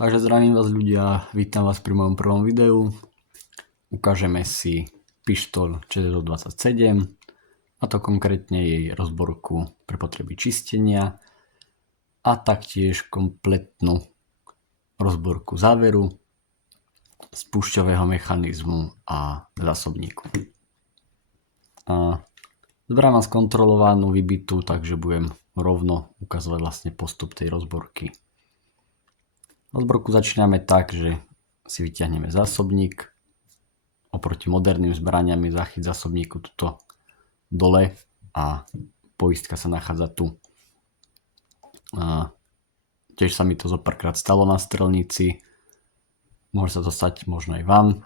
Takže zdravím vás ľudia, vítam vás pri mojom prvom videu. Ukážeme si pištoľ ČT27, a to konkrétne jej rozborku pre potreby čistenia a taktiež kompletnú rozborku záveru, spúšťového mechanizmu a zásobníku. Zbraň mám skontrolovanú, vybitú, takže budem rovno ukazovať vlastne postup tej rozborky. Rozborku začíname tak, že si vyťahneme zásobník. Oproti moderným zbraniam je záchyt zásobníku tuto dole a poistka sa nachádza tu. Tiež sa mi to zopárkrát stalo na strelnici. Môže sa to stať možno aj vám.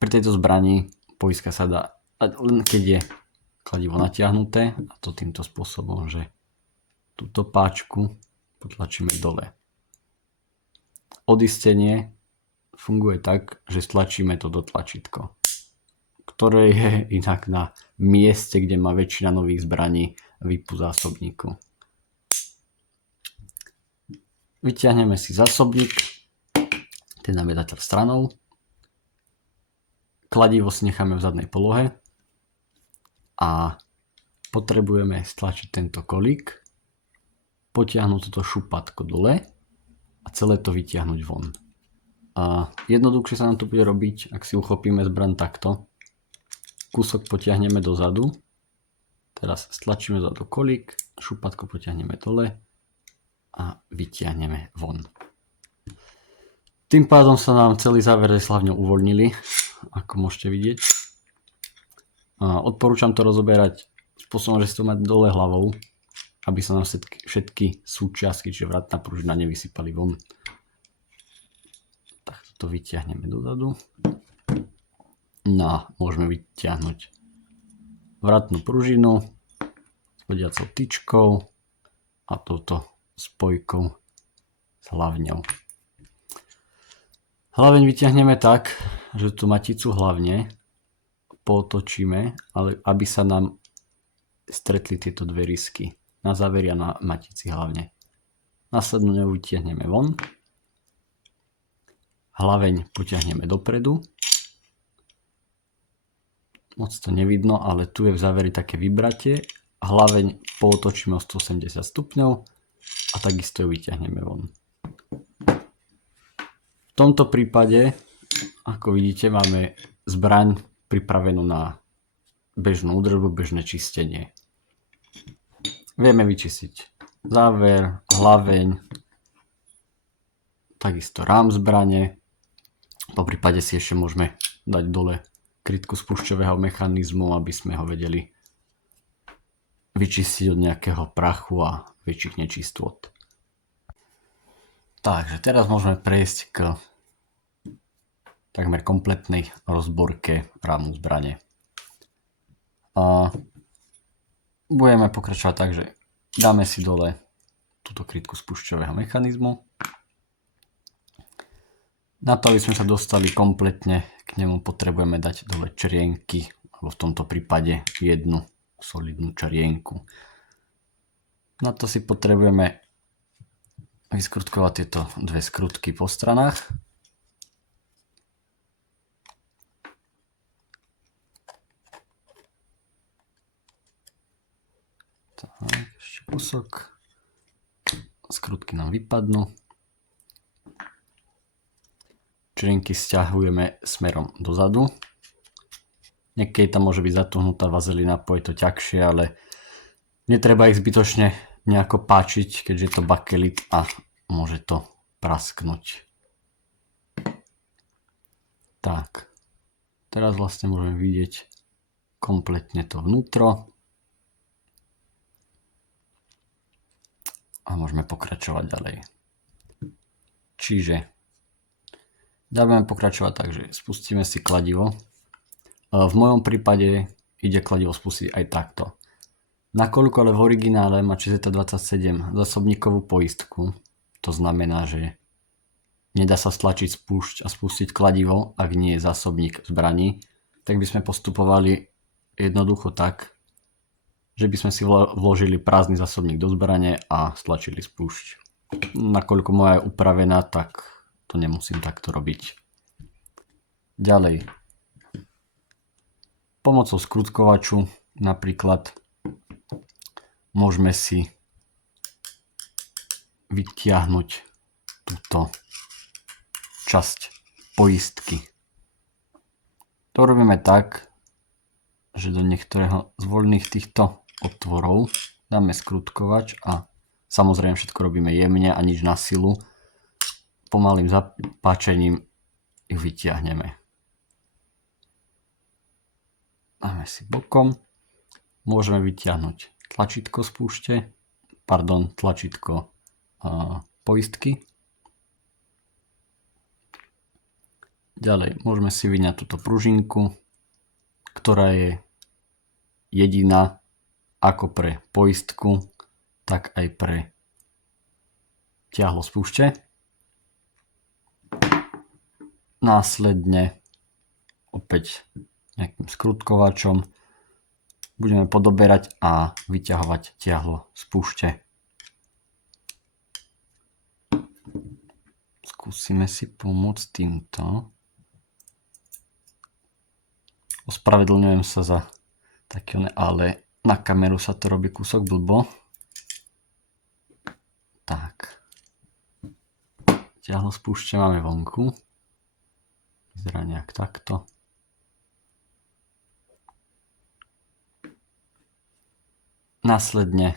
Pri tejto zbrani poistka sa dá len keď je kladivo natiahnuté, a to týmto spôsobom, že túto páčku potlačíme dole. Odistenie funguje tak, že stlačíme toto tlačítko, ktoré je inak na mieste, kde má väčšina nových zbraní výpu zásobníku. Vyťahneme si zásobník, ten dáme zatiaľ stranou. Kladivo si necháme v zadnej polohe a potrebujeme stlačiť tento kolík, potiahnuť toto šupatko dole a celé to vytiahnuť von. A jednoduchšie sa nám to bude robiť, ak si uchopíme zbraň takto. Kúsok potiahneme dozadu, teraz stlačíme dozadu kolík, šupatko potiahneme dole a vytiahneme von. Tým pádom sa nám celý záver hlavne uvoľnili, ako môžete vidieť. Odporúčam to rozoberať spôsobom, že si to mať dole hlavou, aby sa nám všetky súčiastky, čiže vratná pružina, nevysypali von. Tak to vyťahneme dozadu. No a môžeme vyťahnuť vratnú pružinu s hodiacou tyčkou a touto spojkou s hlavňou. Hlaveň vyťahneme tak, že tú maticu hlavne potočíme, ale aby sa nám stretli tieto dve rysky na záveri a na matici hlavne. Následne ju vytiahneme von. Hlaveň potiahneme dopredu. Moc to nevidno, ale tu je v záveri také vybratie. Hlaveň pootočíme o 180 stupňov a takisto ju vytiahneme von. V tomto prípade, ako vidíte, máme zbraň pripravenú na bežnú údržbu, bežné čistenie. Vieme vyčistiť záver, hlaveň, takisto rám zbrane. Po prípade si ešte môžeme dať dole krytku spúšťového mechanizmu, aby sme ho vedeli vyčistiť od nejakého prachu a väčších nečistôt. Takže teraz môžeme prejsť k takmer kompletnej rozborke rámu zbrane. Budeme pokračovať tak, že dáme si dole túto krytku spúšťového mechanizmu. Na to, aby sme sa dostali kompletne k nemu, potrebujeme dať dole črienky, alebo v tomto prípade jednu solidnú črienku. Na to si potrebujeme vyskrutkovať tieto dve skrutky po stranách. Tak, ešte kúsok. Skrutky nám vypadnú. Črienky sťahujeme smerom dozadu. Niekedy tam môže byť zatuhnutá vazelina, je to ťažšie, ale netreba ich zbytočne nejako páčiť, keďže je to bakelit a môže to prasknúť. Tak, teraz vlastne môžeme vidieť kompletne to vnútro. A môžeme pokračovať ďalej. Čiže budeme pokračovať tak, že spustíme si kladivo. V mojom prípade ide kladivo spustiť aj takto. Nakoľko ale v originále má ČT27 zásobníkovú poistku, to znamená, že nedá sa stlačiť spúšť a spustiť kladivo, ak nie je zásobník zbraní, tak by sme postupovali jednoducho tak, že by sme si vložili prázdny zásobník do zbrane a stlačili spúšť. nakoľko moja je upravená, tak to nemusím takto robiť. Ďalej, pomocou skrutkovaču napríklad môžeme si vytiahnuť túto časť poistky. To robíme tak, že do niektorého z voľných týchto otvorov dáme skrutkovač a samozrejme všetko robíme jemne a nič na silu. Pomalým zapáčením ich vytiahneme. Dáme si bokom. Môžeme vytiahnuť tlačítko tlačítko poistky. Ďalej môžeme si vyňať túto pružinku, ktorá je jediná ako pre poistku, tak aj pre ťahlo spúšte. Následne opäť nejakým skrutkovačom budeme podoberať a vyťahovať ťahlo spúšte. Skúsime si pomôcť týmto. Ospravedlňujem sa za také, ale na kameru sa to robí kúsok blbo. Tak. Ťahlo spúšte máme vonku. Vyzerá nejak takto. Následne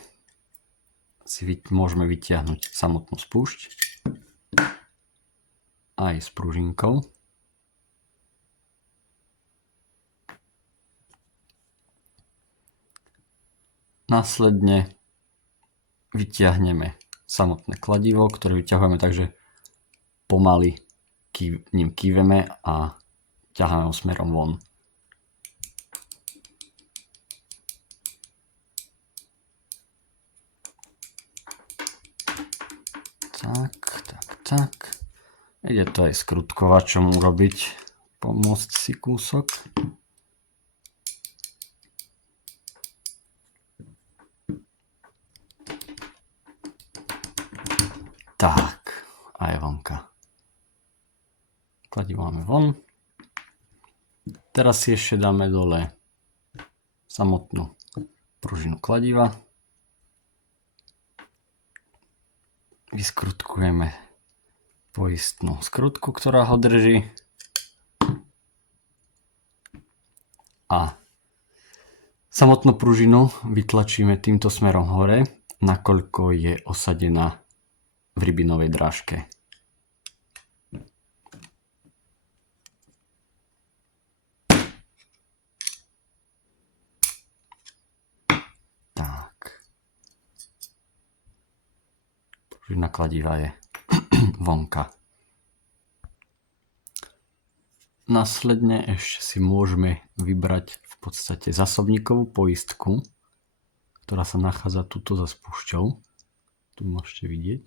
si môžeme vytiahnuť samotnú spúšť aj s pružinkou. Následne vytiahneme samotné kladivo, ktoré vyťahujeme tak, že pomaly ním kýveme a ťaháme ho smerom von. Tak. Ide to aj skrutkovačom urobiť, pomôcť si kúsok. Tak, a je vonka. Kladivo máme von. Teraz si ešte dáme dole samotnú pružinu kladiva. Vyskrutkujeme poistnú skrutku, ktorá ho drží. A samotnú pružinu vytlačíme týmto smerom hore, nakoľko je osadená v rybinovej drážke. Tak. Pružina kladiva je vonka. Následne ešte si môžeme vybrať v podstate zásobníkovú poistku, ktorá sa nachádza tuto za spúšťou. Tu môžete vidieť.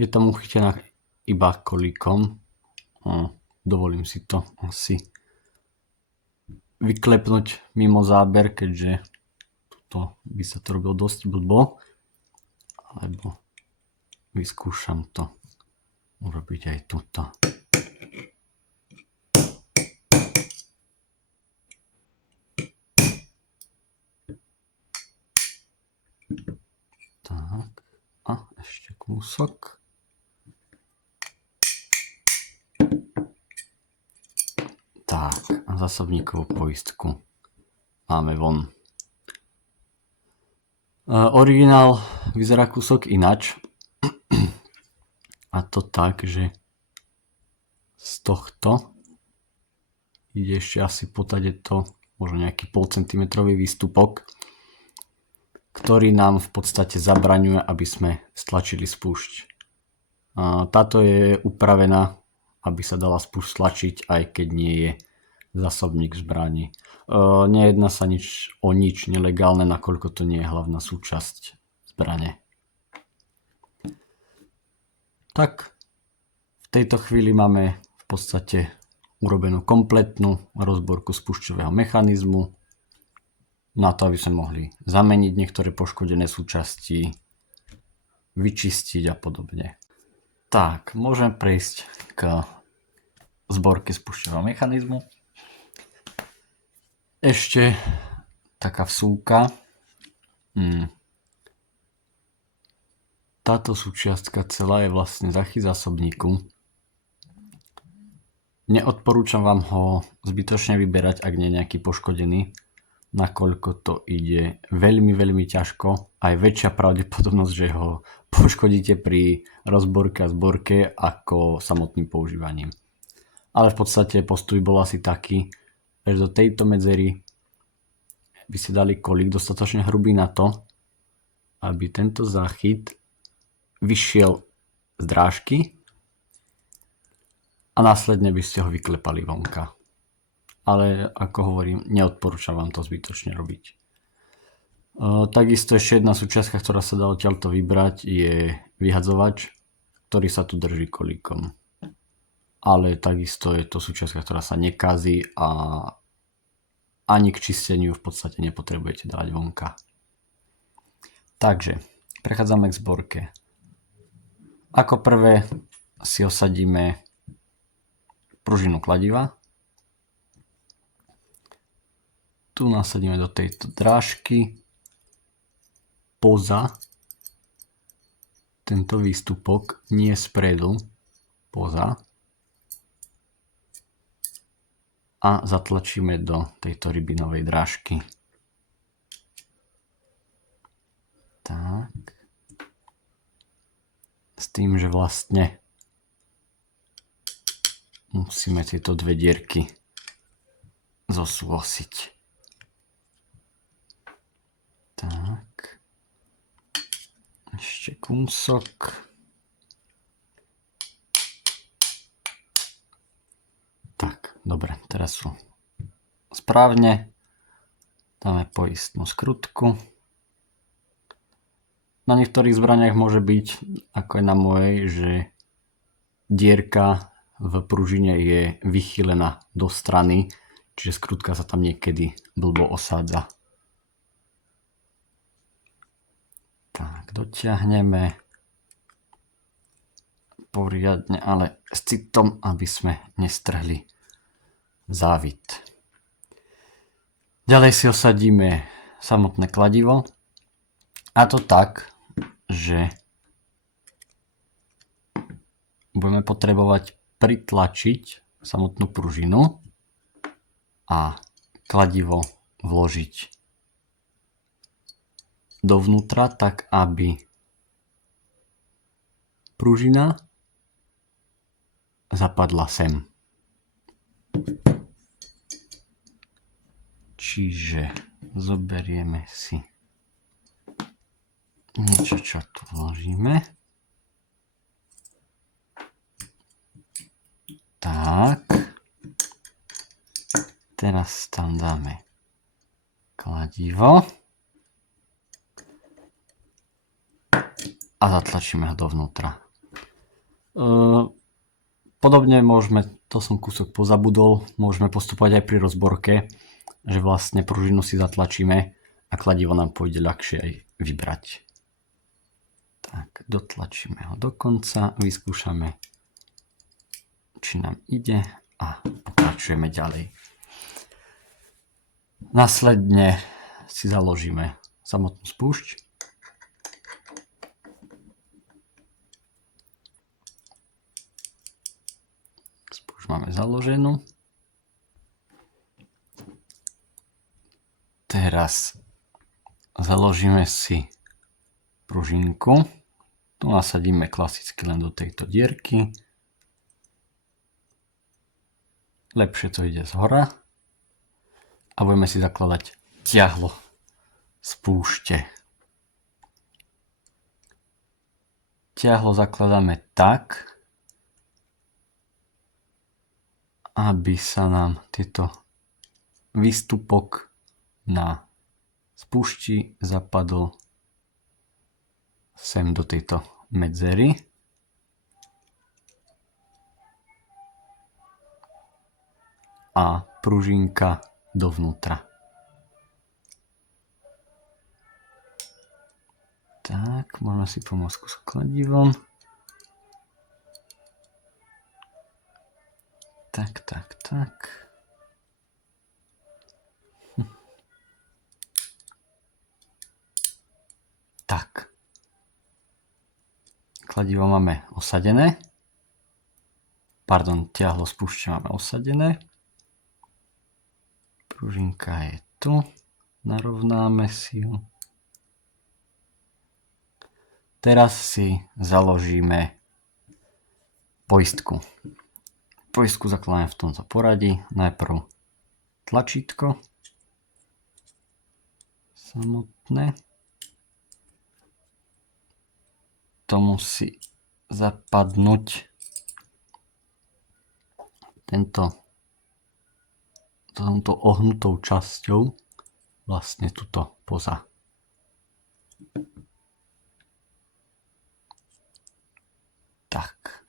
Je tam uchytená iba kolíkom. Dovolím si to asi vyklepnúť mimo záber, keďže tuto by sa to robilo dosť blbo. Alebo vyskúšam to urobiť aj tuto. Tak, a ešte kúsok. Tak, a zásobníkovú poistku máme von. Originál vyzerá kúsok inač. A to tak, že z tohto ide ešte asi potade to, možno nejaký 0,5 cm výstupok, ktorý nám v podstate zabraňuje, aby sme stlačili spúšť. Táto je upravená, aby sa dala spúšť stlačiť, aj keď nie je zásobník zbraní. Nejedná sa o nič nelegálne, nakoľko to nie je hlavná súčasť zbrane. Tak, v tejto chvíli máme v podstate urobenú kompletnú rozborku spúšťového mechanizmu na to, aby sme mohli zameniť niektoré poškodené súčasti vyčistiť a podobne. Tak, môžem prejsť k zborke spúšťového mechanizmu. Ešte taká vsúka. Táto súčiastka celá je vlastne zachyt zásobníku. Neodporúčam vám ho zbytočne vyberať, ak nie je nejaký poškodený, nakoľko to ide veľmi, veľmi ťažko. Aj väčšia pravdepodobnosť, že ho poškodíte pri rozborke a zborke ako samotným používaním. Ale v podstate postup bol asi taký, že do tejto medzery by ste dali kolík dostatočne hrubý na to, aby tento záchyt vyšiel z drážky a následne by ste ho vyklepali vonka. Ale ako hovorím, neodporúčam vám to zbytočne robiť. Takisto ešte jedna súčiastka, ktorá sa dá odtiaľto vybrať, je vyhadzovač, ktorý sa tu drží kolíkom. Ale takisto je to súčiastka, ktorá sa nekazí a ani k čisteniu v podstate nepotrebujete dávať vonka. Takže, prechádzame k zborke. Ako prvé si osadíme pružinu kladiva. Tu nasadíme do tejto drážky poza tento výstupok, nie spredu, poza. A zatlačíme do tejto rybinovej drážky. Tak. S tým, že vlastne musíme tieto dve dierky zosúosiť. Tak. Ešte kúsok. Tak, dobre, teraz sú správne. Dáme poistnú skrutku. Na niektorých zbraniach môže byť, ako aj na mojej, že dierka v pružine je vychylená do strany, čiže skrutka sa tam niekedy blbo osádza. Tak, dotiahneme poriadne, ale s citom, aby sme nestrhli závit. Ďalej si osadíme samotné kladivo, a to tak, že budeme potrebovať pritlačiť samotnú pružinu a kladivo vložiť dovnútra tak, aby pružina zapadla sem. Čiže zoberieme si niečo, čo tu vložíme. Tak. Teraz tam dáme kladivo a zatlačíme ho dovnútra. Podobne môžeme, to som kúsok pozabudol, môžeme postupovať aj pri rozborke, že vlastne pružinu si zatlačíme a kladivo nám pôjde ľahšie aj vybrať. Tak, dotlačíme ho do konca, vyskúšame, či nám ide a pokračujeme ďalej. Následne si založíme samotnú spúšť. Spúšť máme založenú. Teraz založíme si pružinku. Tu nasadíme klasicky len do tejto dierky. Lepšie to ide zhora. A budeme si zakladať ťahlo spúšte. Ťahlo zakladáme tak, aby sa nám tieto výstupok na spúšti zapadol sem do tejto medzery. A pružinka dovnútra. Tak, môžeme si pomôcť s kladivom. Tak. Tak. Kladivo máme osadené. Pardon, ťahlo spúšťa máme osadené. Pružinka je tu. Narovnáme si ju. Teraz si založíme poistku. Poistku zakladáme v tomto poradí. Najprv tlačítko samotné. To musí zapadnúť touto ohnutou časťou, vlastne tuto poza. Tak.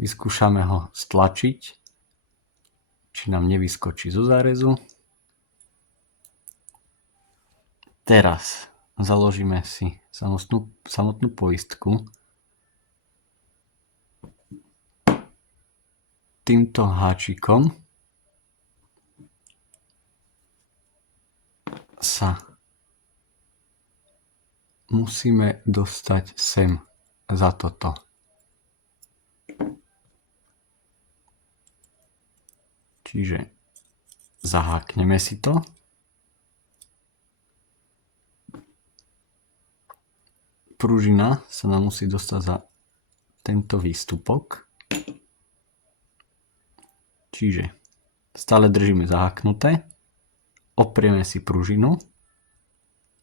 Vyskúšame ho stlačiť, či nám nevyskočí zo zárezu. Teraz založíme si samotnú poistku. Týmto háčikom sa musíme dostať sem za toto. Čiže zahákneme si to. Pružina sa nám musí dostať za tento výstupok. Čiže stále držíme zaháknuté, oprieme si pružinu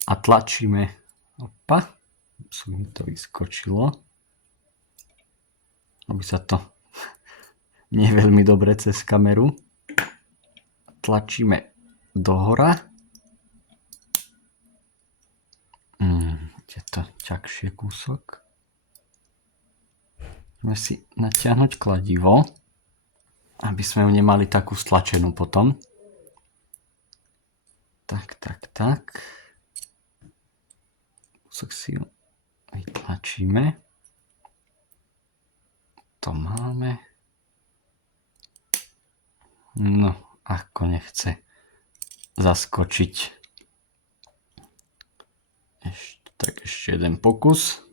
a tlačíme. Opa, mi to vyskočilo, aby sa to nie veľmi dobre cez kameru. Tlačíme dohora. Je to ťažšie kúsok. Môžeme si natiahnuť kladivo, aby sme ju nemali takú stlačenú potom. Tak. Kúsok si ju vytlačíme. To máme. No, ako nechce zaskočiť. Ešte jeden pokus.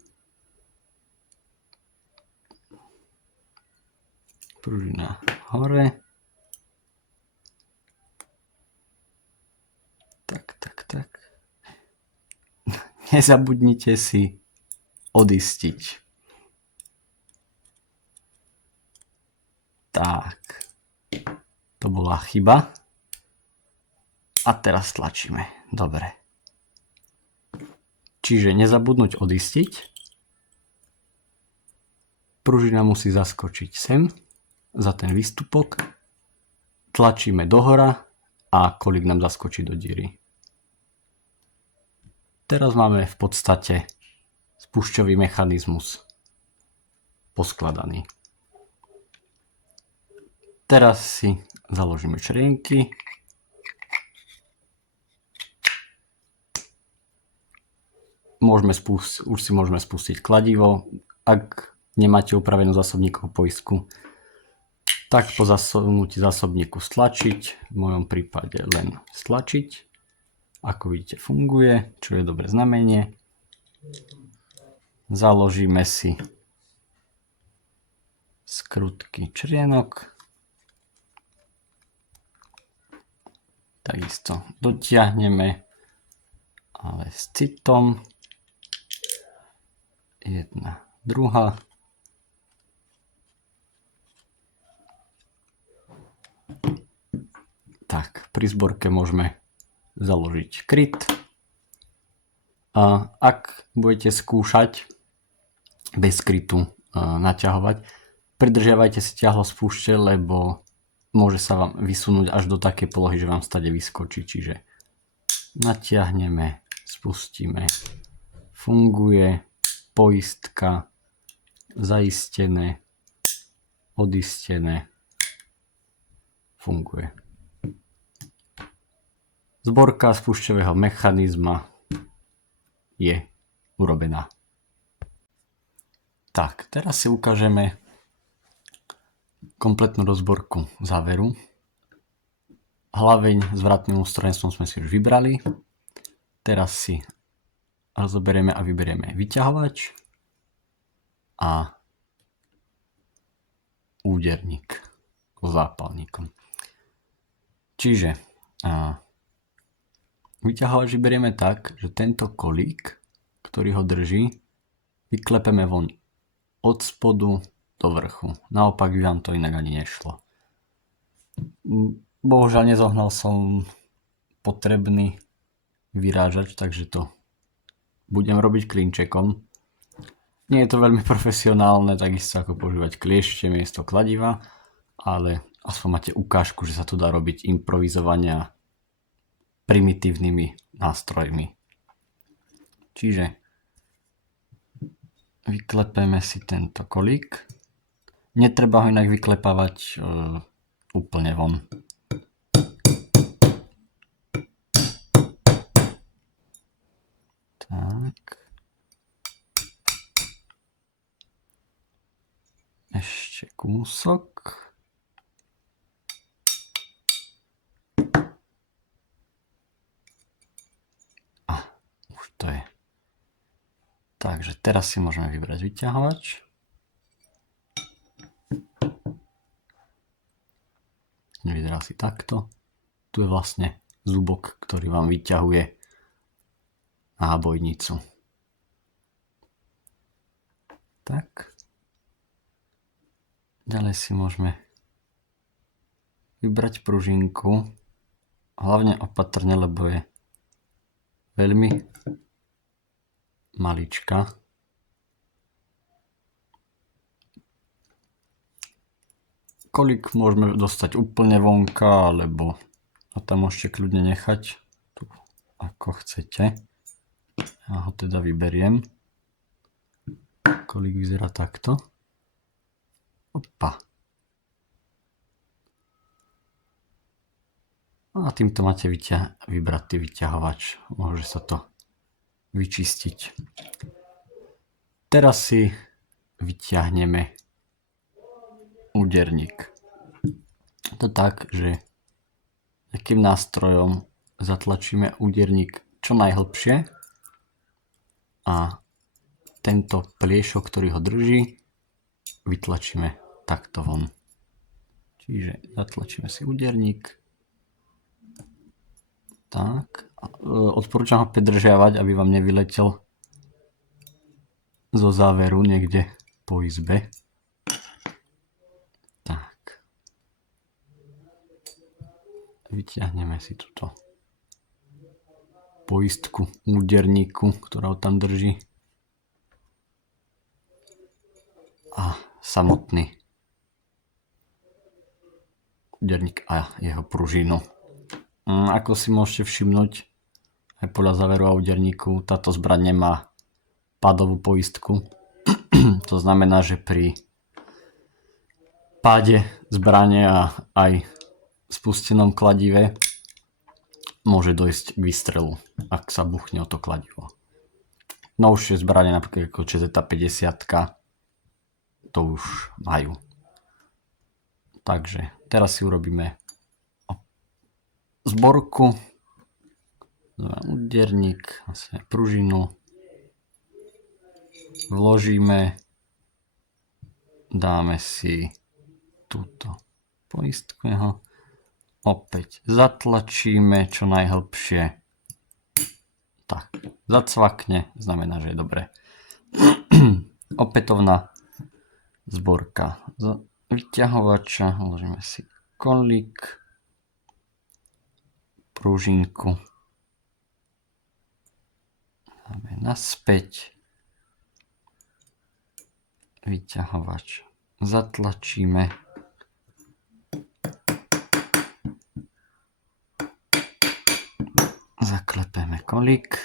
Pružina hore. Tak. Nezabudnite si odistiť. Tak. To bola chyba. A teraz tlačíme. Dobre. Čiže nezabudnúť odistiť. Pružina musí zaskočiť sem za ten výstupok. Tlačíme dohora a kolík nám zaskočí do diery. Teraz máme v podstate spúšťový mechanizmus poskladaný. Teraz si založíme črienky. Už si môžeme spustiť kladivo. Ak nemáte upravenú zásobníkovú poistku, tak po zasunutí zásobníku stlačiť. V mojom prípade len stlačiť. Ako vidíte, funguje, čo je dobré znamenie. Založíme si skrutky črienok. Takisto dotiahneme, ale s citom. Jedna, druhá. Tak, pri zborke môžeme založiť kryt. A ak budete skúšať bez krytu naťahovať, pridržiavajte si ťahlo spúšte, lebo môže sa vám vysunúť až do takej polohy, že vám stade vyskočí. Čiže natiahneme, spustíme. Funguje. Poistka. Zaistené. Odistené. Funguje. Zborka spúšťového mechanizma je urobená. Tak, teraz si ukážeme kompletnú rozborku záveru. Hlaveň s vratným ústrojenstvom sme si už vybrali. Teraz si rozoberieme a vyberieme vyťahovač a úderník so zápalníkom. Čiže vyťahovač vyberieme tak, že tento kolík, ktorý ho drží, vyklepeme von od spodu do vrchu. Naopak by vám to inak ani nešlo. Bohužiaľ nezohnal som potrebný vyrážač, takže to budem robiť klinčekom. Nie je to veľmi profesionálne, takisto ako používať kliešte miesto kladiva, ale aspoň máte ukážku, že sa to dá robiť improvizovania primitívnymi nástrojmi. Čiže vyklepeme si tento kolík. Netreba ho inak vyklepávať úplne von. Tak. Ešte kúsok. Už to je. Takže teraz si môžeme vybrať vyťahovač. Vyzerá si takto. Tu je vlastne zubok, ktorý vám vyťahuje nábojnicu. Tak. Ďalej si môžeme vybrať pružinku. Hlavne opatrne, lebo je veľmi malička. Kolík môžeme dostať úplne vonka, alebo ho tam môžete kľudne nechať tu, ako chcete. Ja ho teda vyberiem. Kolík vyzerá takto. Opa. A týmto máte vybratý vyťahovač. Môže sa to vyčistiť. Teraz si vyťahneme úderník. To tak, že takým nástrojom zatlačíme úderník čo najhlbšie a tento pliešok, ktorý ho drží, vytlačíme takto von. Čiže zatlačíme si úderník. Tak. Odporúčam ho pridržiavať, aby vám nevyletel zo záveru niekde po izbe. Tak. Vyťahneme si túto poistku úderníku, ktorá ho tam drží. A samotný úderník a jeho pružinu. Ako si môžete všimnúť, aj podľa záveru a úderníku, táto zbraň nemá pádovú poistku. To znamená, že pri páde zbrane a aj spustenom kladive môže dojsť k výstrelu, ak sa buchne o to kladivo. Novšie zbrane, napríklad ako ČZ-50, to už majú. Takže teraz si urobíme zborku, úderník, vlastne pružinu, vložíme, dáme si túto poistku jeho, opäť zatlačíme čo najhlbšie, tak, zacvakne, znamená, že je dobré. Opätovná zborka vyťahovača, vložíme si kolík, pružinku, dáme naspäť, vyťahovač zatlačíme, zaklepeme kolík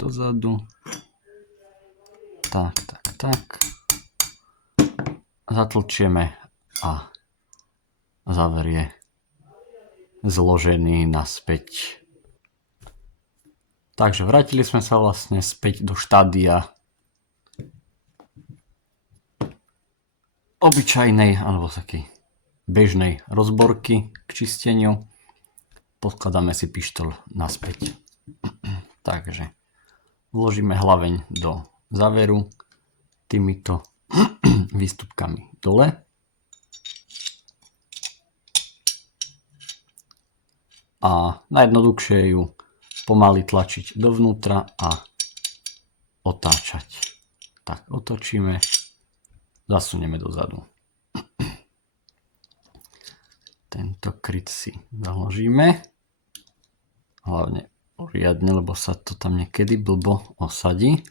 dozadu, tak, zatlčieme a záver je zložený naspäť. Takže vrátili sme sa vlastne späť do štádia obyčajnej alebo takej bežnej rozborky k čisteniu. Podkladáme si pištoľ naspäť. Takže vložíme hlaveň do záveru týmito výstupkami dole. A najjednoduchšie ju pomaly tlačiť dovnútra a otáčať. Tak, otočíme, zasunieme dozadu. Tento kryt si založíme. Hlavne poriadne, lebo sa to tam niekedy blbo osadí.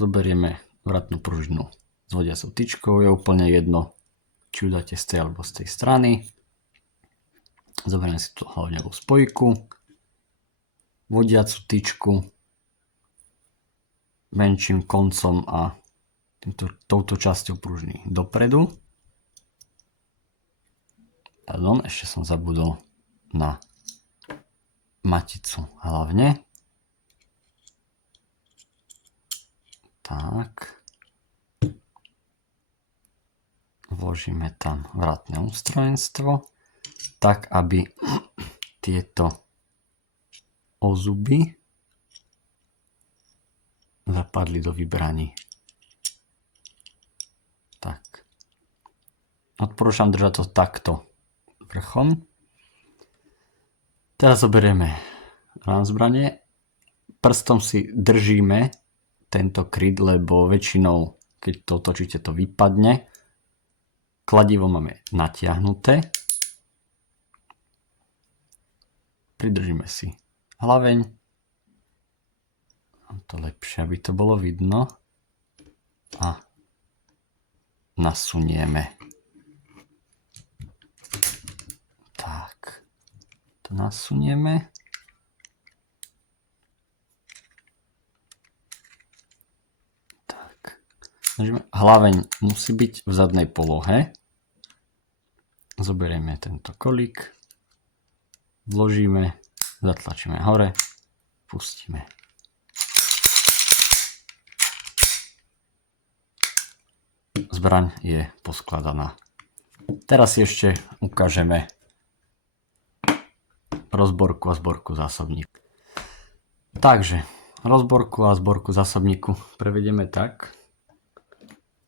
Zoberieme vratnú pružinu s vodiacou tyčkou. Je úplne jedno, či ju dáte z tej alebo z tej strany. Zoberieme si tú hlavňovú spojku, vodiacu tyčku menším koncom a touto časťou pružiny dopredu. Pardon, ešte som zabudol na maticu hlavne. Tak. Vložíme tam vratné ústrojenstvo, tak aby tieto ozuby zapadli do vybraní. Tak. Odporúčam držať to takto vrchom. Teraz zoberieme zbranie. Prstom si držíme tento kryt, lebo väčšinou, keď to otočíte, to vypadne. Kladivo máme natiahnuté. Pridržíme si hlaveň. To lepšie, aby to bolo vidno. A nasunieme. Tak. To nasunieme. Tak. Hlaveň musí byť v zadnej polohe. Zoberieme tento kolík. Vložíme, zatlačíme hore, pustíme. Zbraň je poskladaná. Teraz si ešte ukážeme rozborku a zborku zásobníku. Takže rozborku a zborku zásobníku prevedieme tak.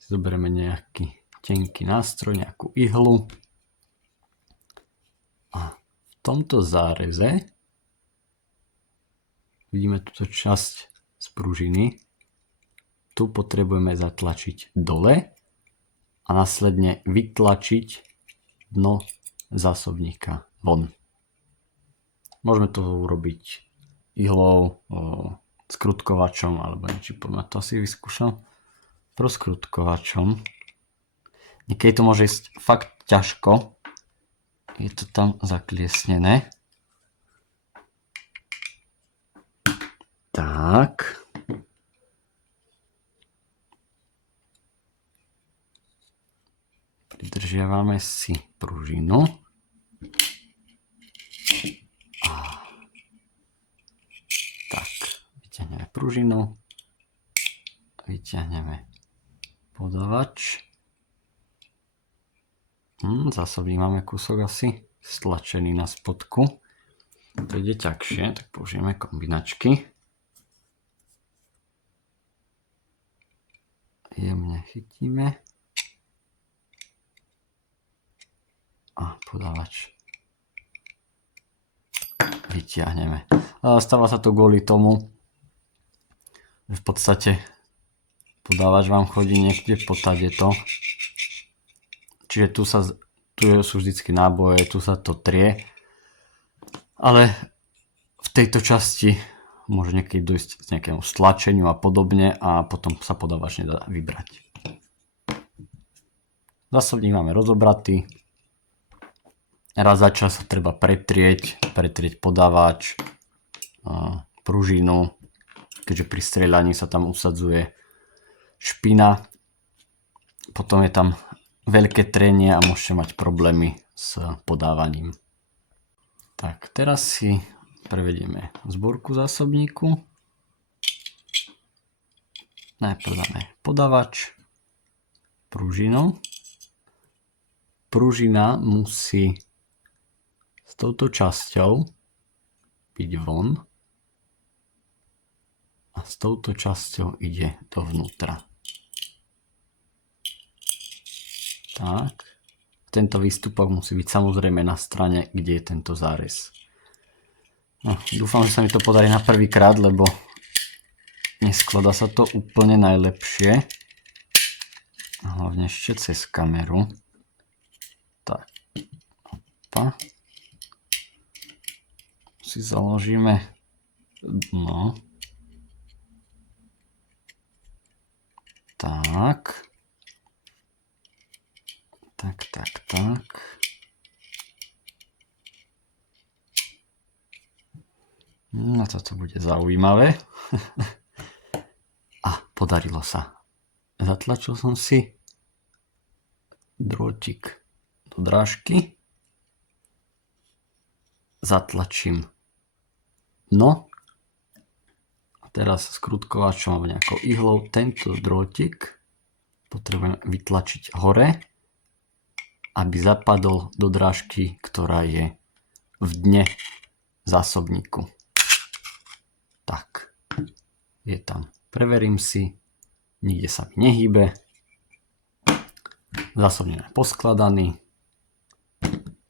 Zoberieme nejaký tenký nástroj, nejakú ihlu. A v tomto záreze vidíme túto časť z pružiny. Tu potrebujeme zatlačiť dole a následne vytlačiť dno zásobníka von. Môžeme to urobiť ihlou, skrutkovačom alebo niečím podobné. To si vyskúšam proskrutkovačom. Niekedy to môže ísť fakt ťažko. Je to tam zakliesnené. Tak. Pridržiavame si pružinu. Tak, vyťahneme pružinu. Vyťahneme podávač. Zásobník máme kúsok asi stlačený na spodku. To ide ťažšie, tak použijeme kombinačky. Jemne chytíme. A podávač vyťahneme. Stáva sa to kvôli tomu, že v podstate podávač vám chodí niekde po tadeto. Čiže tu sú vždycky náboje, tu sa to trie. Ale v tejto časti môže niekedy dojsť k nejakému stlačeniu a podobne a potom sa podávač nedá vybrať. Zásobník máme rozobratý. Raz za čas sa treba pretrieť podávač, pružinu, keďže pri strieľaní sa tam usadzuje špina. Potom je tam veľké trenie a môžete mať problémy s podávaním. Tak, teraz si prevedieme zbúrku zásobníku. Najprv dáme podávač, pružinu. Pružina musí s touto časťou byť von a s touto časťou ide dovnútra. Tak. Tento výstupok musí byť samozrejme na strane, kde je tento zárez. No, dúfam, že sa mi to podarí na prvýkrát, lebo neskladá sa to úplne najlepšie. Hlavne ešte cez kameru. Tak. Opa. Si založíme dno. Tak. Tak. No toto bude zaujímavé. A podarilo sa. Zatlačil som si drôtik do drážky. Zatlačím dno. A teraz skrutkovačom alebo nejakou ihlou tento drôtik potrebujem vytlačiť hore, aby zapadol do drážky, ktorá je v dne zásobníku. Tak, je tam. Preverím si, nikde sa mi nehýbe. Zásobník je poskladaný.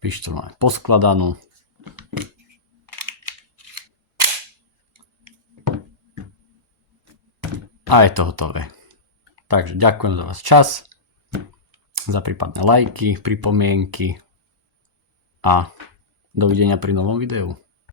Pištoľ máme poskladanú. A je to hotové. Takže ďakujem za váš čas, za prípadné lajky, pripomienky a dovidenia pri novom videu.